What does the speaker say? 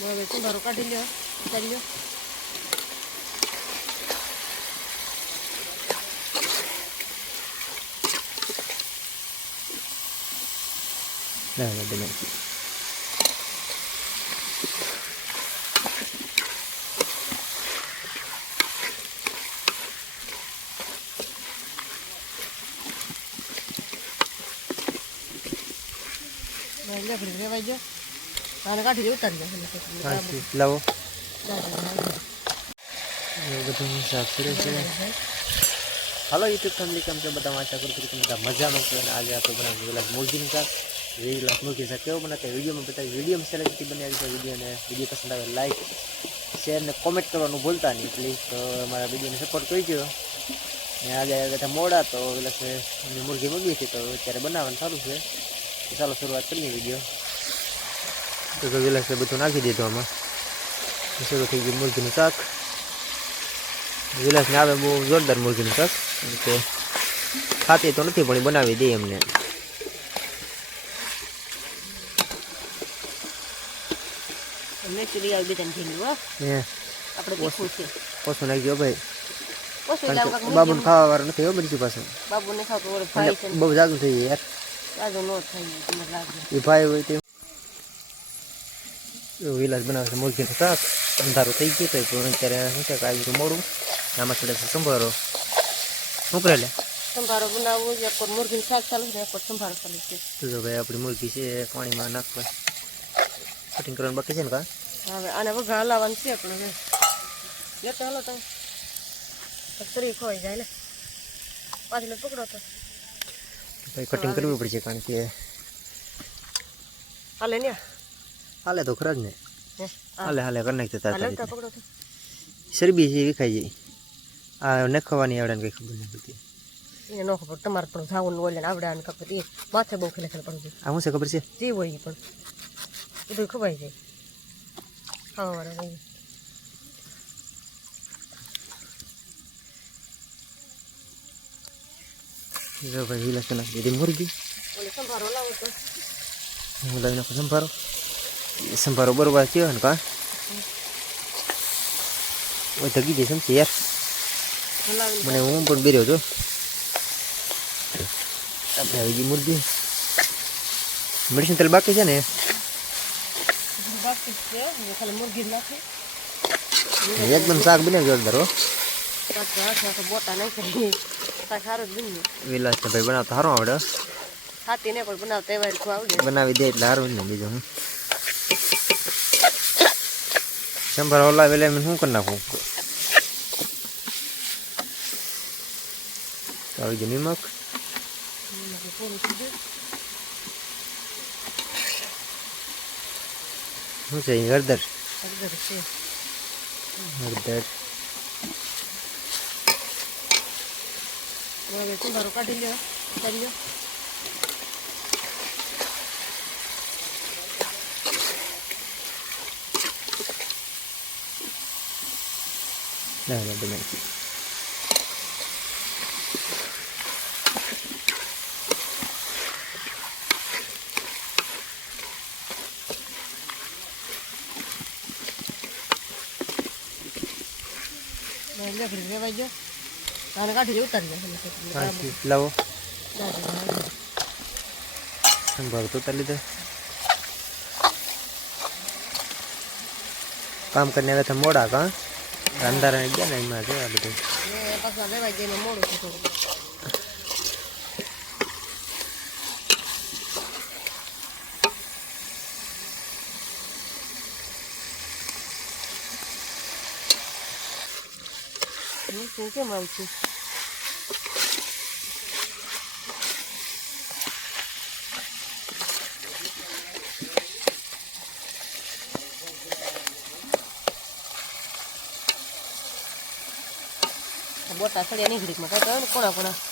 હવે સંભારો કાઢી લ્યો ઉતારી લ્યો રેવાઈ ગયો આને કાઢી ઉતારી લાવો બધું સાફ કરે છે હાલો યુટ્યુબ ફેમિલી કેમ કે બધા આશા કરું છું કે બધા મજામાં છે અને આજે આપણે બનાવ્યું ગ્લાસ મુરગીનું શાક એ ગ્લાસ મુરગી શાક કેવો બનાવતા વિડીયોમાં બતાવી વિડીયોમાં સેલેક્ટ બનાવી છે વિડીયોને વિડીયો પસંદ આવે લાઈક શેર ને કોમેન્ટ કરવાનું ભૂલતા નહીં પ્લીઝ તો અમારા વિડીયોને સપોર્ટ કરજો ને આજે બેઠા મોડા તો ગ્લાસ મુરગી મૂકી હતી તો અત્યારે બનાવવાનું સારું છે ચાલો શરૂઆત કરીએ વિડીયો તો ગ્લાસે બધું નાખી દીધું આમાં શરૂ થઈ ગયું મુરગીનું શાક વિલાસને આવે બહુ જોરદાર મુરગીનું શાક કે ખાતી તો નથી પણ બનાવી દે એમને ઓછું નાખી ગયો ભાઈ બાબુને ખાવા વાળું નથી બધી પાછું બહુ જાગું થઈ જાય યાર એ ભાઈ હોય તે વિલાસ બનાવે છે મુરગીનું શાક અંધારું થઈ ગયું તો પણ અત્યારે શું છે કે આવી મોડું આમાં ચડે છે સંભારો શું કરે લે સંભારો બનાવવું એક મુરગીનું શાક ચાલુ છે એક સંભારો ચાલુ છે તો ભાઈ આપણી મુરગી છે પાણીમાં નાખવા કટિંગ કરવાનું બાકી છે ને કા હવે આને વઘાર હલાવવાનું છે આપણે એ તો હાલો તો શરીર ખોઈ જાય ને પાછળ પકડો તો ભાઈ કટિંગ કરવી પડશે કારણ કે હાલે ને હાલે તો ખરા જ ને હાલે હાલે કરી નાખતા હતા શરબી છે વિખાઈ જાય આ ન ખાવાની આવડે ને કઈ ખબર નહીં પડતી એને ન ખબર તમારે પણ જાવું બોલે આવડે ને ખબર એ માથે બહુ ખેલે ખેલે પડે આ શું છે ખબર છે જે હોય એ પણ બધું ખવાઈ જાય ખાવા જો ભાઈ વિલાસ નાખી દીધી મુરગી સંભારો લાવો તો હું લાવી નાખું સંભારો બરોબર થયો ને કા ઓય ધગી દે સમજે યાર મને હું પણ બેર્યો છો આપણે આવી ગઈ મુરગી મેડિસિન તેલ બાકી છે ને એકદમ શાક બનાવી જોરદાર હો વિલાસ ભાઈ બનાવતા સારું આવડે ખાતી ને પણ બનાવતા એવા આવડે બનાવી દે એટલે સારું ને બીજું હું સંભાર ઓલા વેલે મેં શું કરી નાખું આવી ગયું નિમક શું છે હળદર હળદર સંભારો કાઢી લ્યો ઉતારી લ્યો બનાવી રેવાઈ ગયો આને કાઢી ઉતારી લાવો સંભાર તો ઉતારી લીધો કામ કરીને આવે તો મોડા કા અંધારા ગયા ને એમાં છે આ બધું પાછા રેવાઈ જાય મોડું છે થોડું કેમ આવી છે બોટા સળિયા નીકળી માં કઈ કોણા કોણા